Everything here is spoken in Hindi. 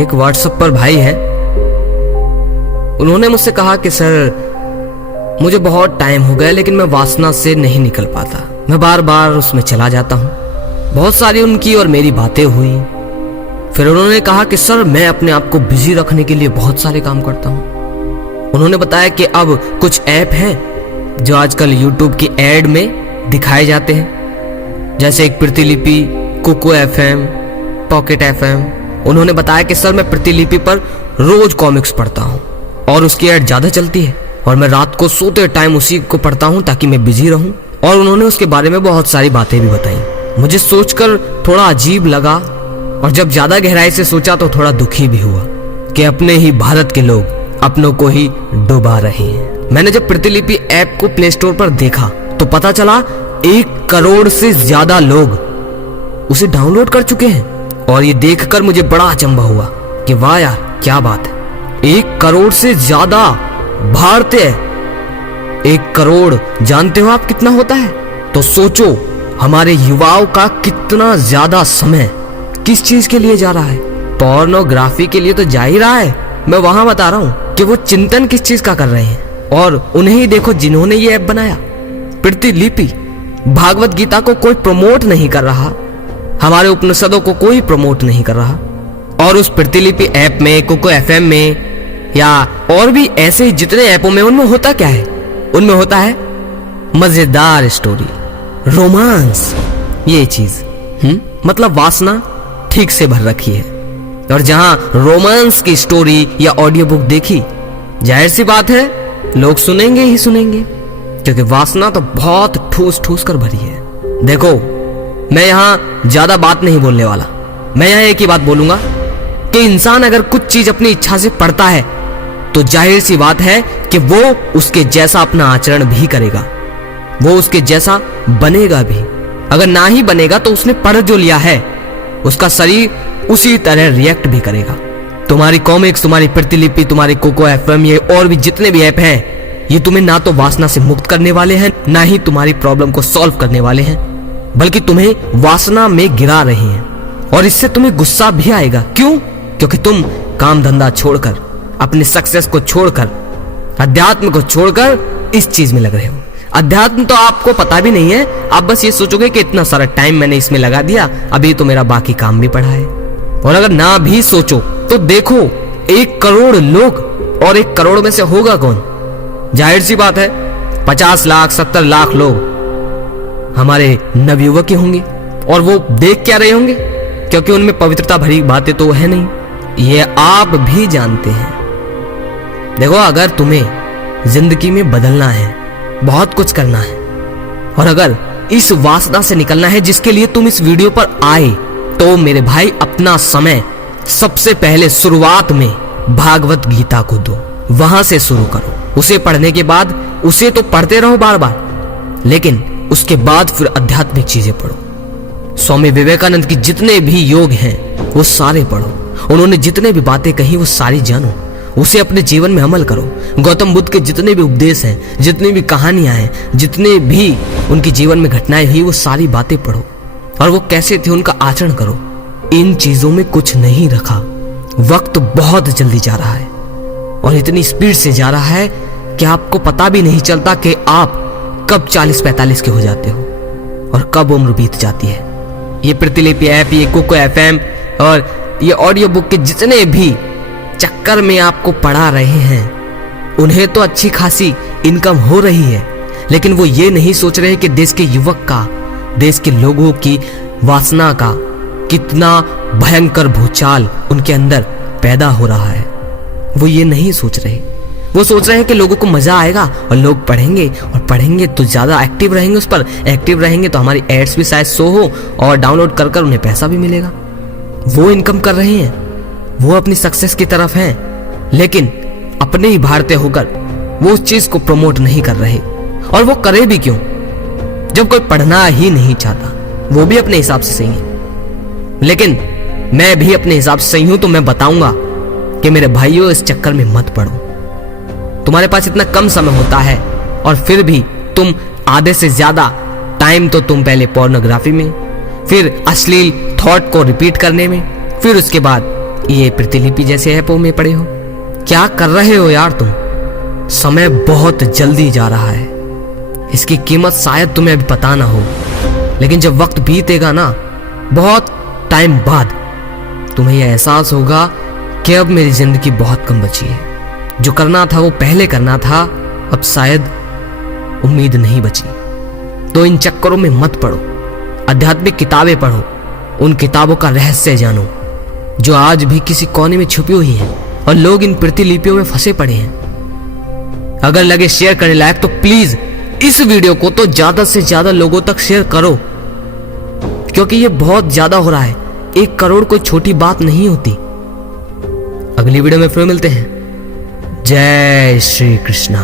एक व्हाट्सएप पर भाई है, उन्होंने मुझसे कहा कि सर मुझे बहुत टाइम हो गया लेकिन मैं वासना से नहीं निकल पाता, मैं बार बार उसमें चला जाता हूँ। बहुत सारी उनकी और मेरी बातें हुई। फिर उन्होंने कहा कि सर मैं अपने आप को बिजी रखने के लिए बहुत सारे काम करता हूँ। उन्होंने बताया कि अब कुछ ऐप हैं जो आजकल यूट्यूब की एड में दिखाए जाते हैं, जैसे एक प्रतिलिपि, कुको एफएम, पॉकेट एफएम। उन्होंने बताया कि सर मैं प्रतिलिपि पर रोज कॉमिक्स पढ़ता हूँ और उसकी ऐड ज्यादा चलती है और मैं रात को सोते टाइम उसी को पढ़ता हूँ ताकि मैं बिजी रहूं। और उन्होंने उसके बारे में बहुत सारी बातें भी बताई। मुझे सोचकर थोड़ा अजीब लगा और जब ज्यादा गहराई से सोचा तो थोड़ा दुखी भी हुआ कि अपने ही भारत के लोग अपनों को ही डुबा रहे हैं। मैंने जब प्रतिलिपि ऐप को प्ले स्टोर पर देखा तो पता चला 1 करोड़ से ज्यादा लोग उसे डाउनलोड कर चुके हैं। और ये देखकर मुझे बड़ा अचंभा हुआ कि वाह यार क्या बात है, 1 करोड़ से ज्यादा भारतीय। 1 करोड़ जानते हो आप कितना होता है? तो सोचो हमारे युवाओं का कितना ज्यादा समय किस चीज के लिए जा रहा है। पोर्नोग्राफी के लिए तो जा ही रहा है। मैं वहां बता रहा हूं कि वो चिंतन किस चीज का कर रहे हैं। और उन्हें ही देखो जिन्होंने ये ऐप बनाया, प्रतिलिपि। भागवत गीता को कोई प्रमोट नहीं कर रहा, हमारे उपनिषदों को कोई प्रमोट नहीं कर रहा। और उस प्रतिलिपि ऐप में, कुको एफएम में या और भी ऐसे ही जितने ऐपों में, उनमें होता क्या है? उनमें होता है मजेदार स्टोरी, रोमांस, ये चीज मतलब वासना ठीक से भर रखी है। और जहां रोमांस की स्टोरी या ऑडियो बुक देखी, जाहिर सी बात है लोग सुनेंगे ही सुनेंगे, क्योंकि वासना तो बहुत ठूस ठूस कर भरी है। देखो मैं यहां ज्यादा बात नहीं बोलने वाला, मैं यहां एक ही बात बोलूंगा कि इंसान अगर कुछ चीज अपनी इच्छा से पढ़ता है तो जाहिर सी बात है कि वो उसके जैसा अपना आचरण भी करेगा, वो उसके जैसा बनेगा भी। अगर ना ही बनेगा तो उसने पढ़ जो लिया है उसका शरीर उसी तरह रिएक्ट भी करेगा। तुम्हारी कॉमिक्स, तुम्हारी प्रतिलिपि, तुम्हारी कोको एफएम, ये और भी जितने भी ऐप हैं, ये तुम्हें ना तो वासना से मुक्त करने वाले हैं, ना ही तुम्हारी प्रॉब्लम को सॉल्व करने वाले हैं, बल्कि तुम्हें वासना में गिरा रहे हैं। और इससे तुम्हें गुस्सा भी आएगा। क्यों? क्योंकि तुम काम धंधा छोड़कर, अपने सक्सेस को छोड़कर, अध्यात्म को छोड़कर इस चीज में लग रहे हो। अध्यात्म तो आपको पता भी नहीं है, आप बस ये सोचोगे कि इतना सारा टाइम मैंने इसमें लगा दिया, अभी तो मेरा बाकी काम भी पड़ा है। और अगर ना भी सोचो तो देखो 1 करोड़ लोग, और 1 करोड़ में से होगा कौन? जाहिर सी बात है 50 लाख 70 लाख लोग हमारे नवयुवक ही होंगे। और वो देख क्या रहे होंगे? क्योंकि उनमें पवित्रता भरी बातें तो है नहीं, ये आप भी जानते हैं। देखो अगर तुम्हें जिंदगी में बदलना है, बहुत कुछ करना है, और अगर इस वासना से निकलना है जिसके लिए तुम इस वीडियो पर आए, तो मेरे भाई अपना समय सबसे पहले शुरुआत में भागवत गीता को दो, वहां से शुरू करो। उसे पढ़ने के बाद उसे तो पढ़ते रहो बार बार, लेकिन उसके बाद फिर आध्यात्मिक चीजें पढ़ो। स्वामी विवेकानंद की जितने भी योग हैं वो सारे पढ़ो, उन्होंने जितने भी बातें कही वो सारी जानो, उसे अपने जीवन में अमल करो। गौतम बुद्ध के जितने भी उपदेश हैं, जितनी भी कहानियां हैं, जितने भी उनके जीवन में घटनाएं हुई, वो सारी बातें पढ़ो और वो कैसे थे उनका आचरण करो। इन चीजों में कुछ नहीं रखा। वक्त बहुत जल्दी जा रहा है और इतनी स्पीड से जा रहा है कि आपको पता भी नहीं चलता कि आप कब 40-45 के हो जाते हो और कब उम्र बीत जाती है। ये प्रतिलिपि ऐप, ये कुको एफएम और ये ऑडियो बुक के जितने भी चक्कर में आपको पढ़ा रहे हैं, उन्हें तो अच्छी खासी इनकम हो रही है, लेकिन वो ये नहीं सोच रहे कि देश के युवक का, देश के लोगों की वासना का कितना भयंकर भूचाल उनके अंदर पैदा हो रहा है। वो ये नहीं सोच रहे। वो सोच रहे हैं कि लोगों को मजा आएगा और लोग पढ़ेंगे, और पढ़ेंगे तो ज्यादा एक्टिव रहेंगे, उस पर एक्टिव रहेंगे तो हमारी एड्स भी शायद शो हो और डाउनलोड कर कर उन्हें पैसा भी मिलेगा। वो इनकम कर रहे हैं, वो अपनी सक्सेस की तरफ हैं, लेकिन अपने ही भारतीय होकर वो उस चीज को प्रमोट नहीं कर रहे। और वो करे भी क्यों जब कोई पढ़ना ही नहीं चाहता? वो भी अपने हिसाब से सही है, लेकिन मैं भी अपने हिसाब से सही हूं। तो मैं बताऊंगा कि मेरे भाइयों इस चक्कर में मत पड़ो। तुम्हारे पास इतना कम समय होता है और फिर भी तुम आधे से ज्यादा टाइम तो तुम पहले पोर्नोग्राफी में, फिर अश्लील थॉट को रिपीट करने में, फिर उसके बाद ये प्रतिलिपि जैसे ऐपों में पड़े हो? क्या कर रहे हो यार तुम? समय बहुत जल्दी जा रहा है। इसकी कीमत शायद तुम्हें अभी पता ना हो, लेकिन जब वक्त बीतेगा ना, बहुत टाइम बाद, तुम्हें यह एहसास होगा कि अब मेरी जिंदगी बहुत कम बची है। जो करना था वो पहले करना था, अब शायद उम्मीद नहीं बची। तो इन चक्करों में मत पड़ो। आध्यात्मिक किताबें पढ़ो, उन किताबों का रहस्य जानो जो आज भी किसी कोने में छुपी हुई हैं और लोग इन प्रतिलिपियों में फंसे पड़े हैं। अगर लगे शेयर करने लायक तो प्लीज इस वीडियो को तो ज्यादा से ज्यादा लोगों तक शेयर करो, क्योंकि ये बहुत ज्यादा हो रहा है। 1 करोड़ कोई छोटी बात नहीं होती। अगली वीडियो में फिर मिलते हैं। जय श्री कृष्णा।